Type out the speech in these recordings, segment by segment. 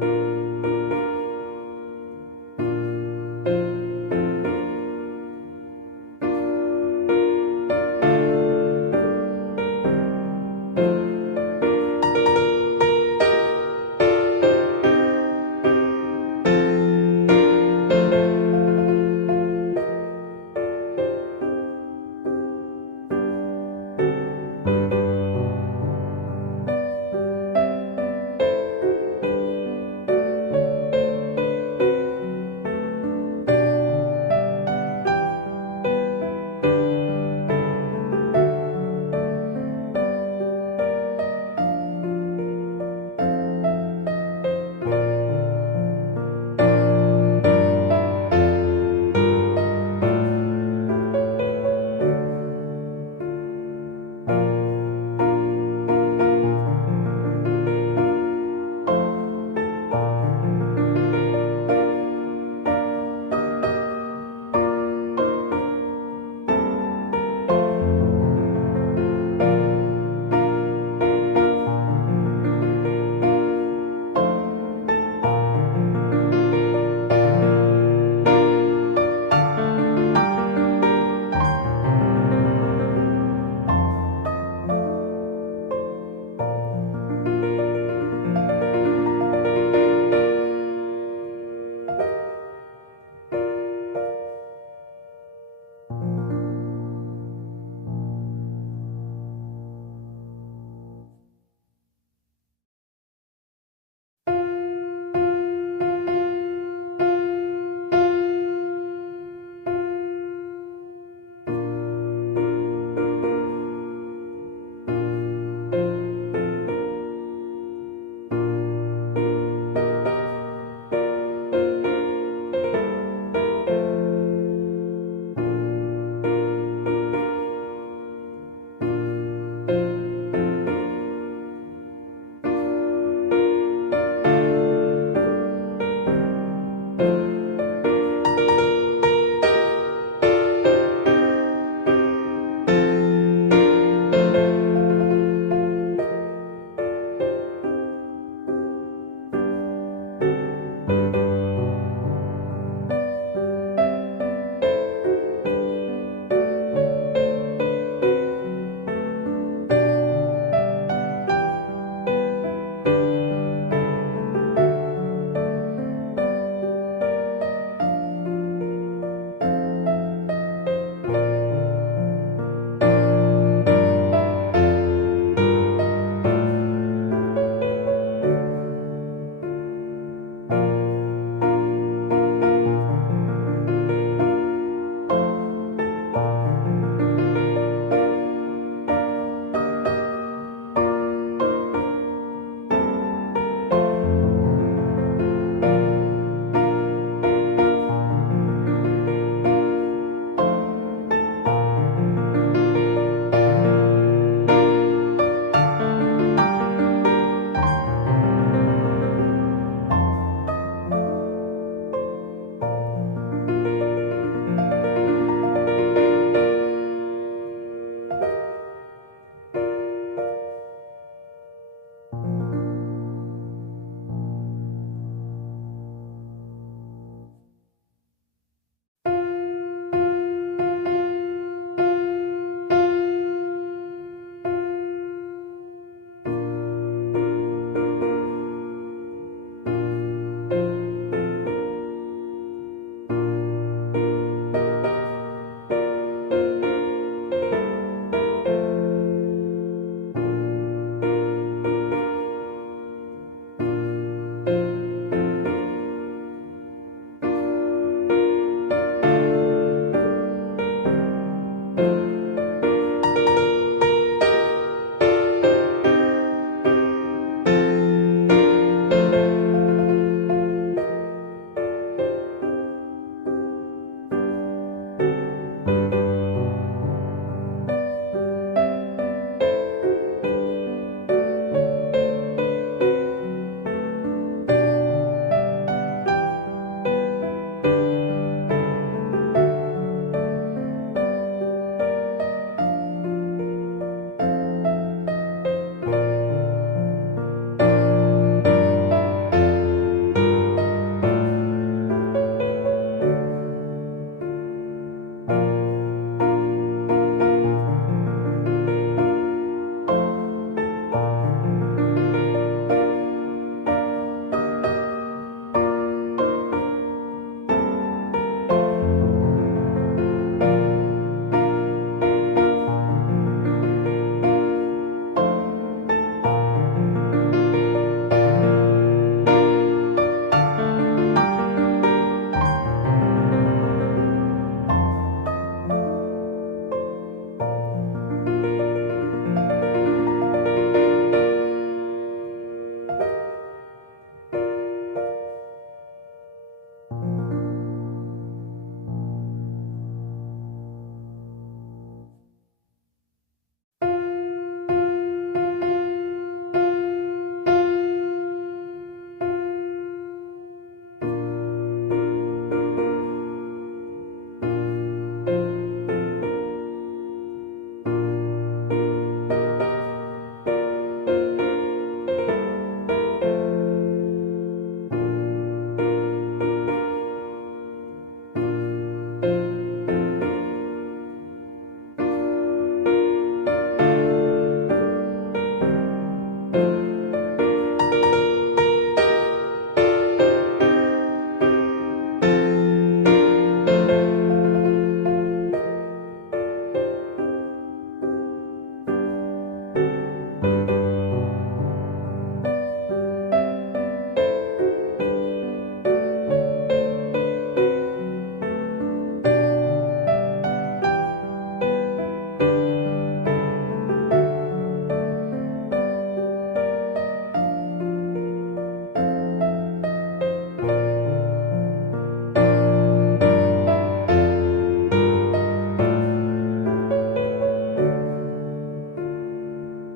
thank you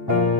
thank mm -hmm. you